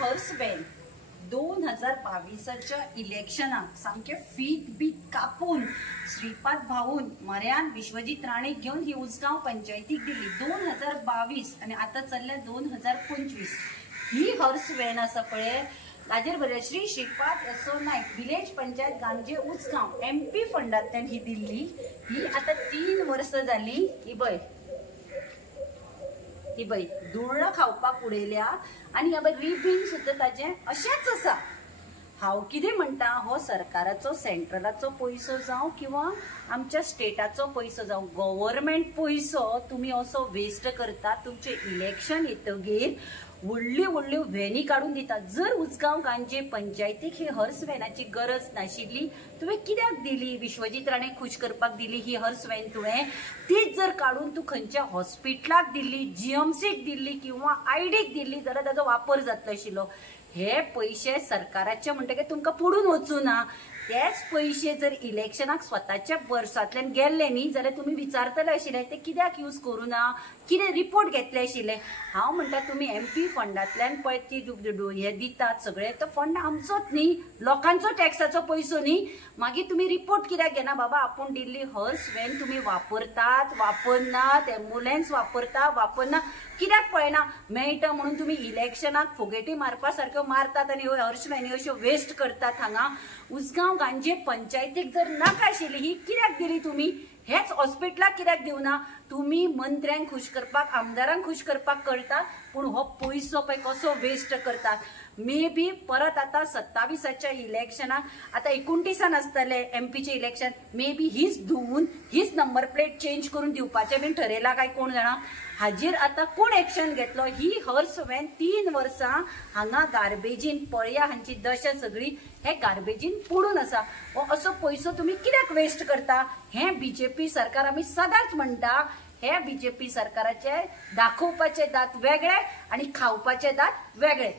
Hers van 2022च्या इलेक्शनाक सामके फीत बीत कापून श्रीपाद भाऊन मर्यान विश्वजीत राणे घेऊन ही उसगांव पंचायतीक दिली 2022 आणि आता चल्ल्या 2025 ही हर्स व्हॅन आसा पळय ताजेर बरे श्री श्रीपाद यसो नायक विलेज पंचायत गांजे उसगांव MP फंडांतल्यान ही दिल्ली। ही आता 3 वर्सां जाली। ही बय दुळ्ळ खावपाक उडयल्या आणि ह्या रिबीन सुद्धा ताजे अशेंच आसा। हांव कितें म्हणटा हो सरकाराचो सेंट्रलाचो पैसो जावं किंवा आमच्या स्टेटाचो पैसो जावं गव्हर्नमेंट पैसो तुम्ही असो वेस्ट करता। तुमचे इलेक्शन येतगीर व्हडली व्हडली व्हॅनी काढून दितात। जर उसगांव गांजे पंचायतीक ही हर्स व्हॅनाची गरज नाशिल्ली तुवें कित्याक दिली? विश्वजीत राणे खुश करपाक दिली ही हर्स व्हॅन तुवें। तीच जर काढून तू खंयच्या हॉस्पिटलाक दिल्ली, GMCक दिल्ली किंवा IDक दिल्ली जाल्यार ताजो वापर जातलो आशिल्लो। हे पैसे सरकाराचे म्हणटकीर तुमकां पडून वचूं ना। तेच पैसे जर इलेक्शनाक स्वताच्या बर्सांतल्यान गेल्ले न्ही जाल्यार तुम्ही विचारतले आशिल्ले ते कित्याक यूज करूं ना, कितें रिपोर्ट घेतले आशिल्ले। हांव म्हणटा तुम्ही MP फंडांतल्यान पळय ती हे दितात सगळे तो फंड आमचोच न्ही, लोकांचो टॅक्साचो पैसो न्ही। मागीर तुम्ही रिपोर्ट कित्याक घेना? बाबा आपूण दिल्ली हर्स व्हॅन तुम्ही वापरतात, वापरनात, एम्बुलन्स वापरना कित्याक पळयना? मेळटा म्हणून तुम्ही इलेक्शनाक फोगेटी मारपा सारक्यो मारतात आणि ह्यो हर्स व्हॅनी अश्यो वेस्ट करतात। हांगा उसगांव गांजे पंचायतीक जर नाका आशिल्ली ही कित्याक दिली तुम्ही? हेच हॉस्पिटलाक कित्याक दिवना? तुम्ही मंत्र्यांक खुश करपाक, आमदारांक खुश करपाक करता, पण हो पैसो पळय कसो वेस्ट करतात। मे बी परत आता 27च्या इलेक्शनाक आता 29 आसतले MPचे इलेक्शन, मे बी हीच धुवून हीच नंबर प्लेट चेंज करून दिवपाचे बीन ठरयला काय कोण जाणा। हाजेर आता कोण एक्शन घेतलो? ही हर्स व्हॅन 3 वर्सां हांगा गार्बेजीन पळया हांची दशा सगळी हे गार्बेजीन पडून आसा। हो असो पैसो तुम्ही कित्याक वेस्ट करता? हे BJP सरकार आमी सदांच म्हणटा हे BJP सरकाराचे दाखोवपाचे दात वेगळे आणि खावपाचे दात वेगळे।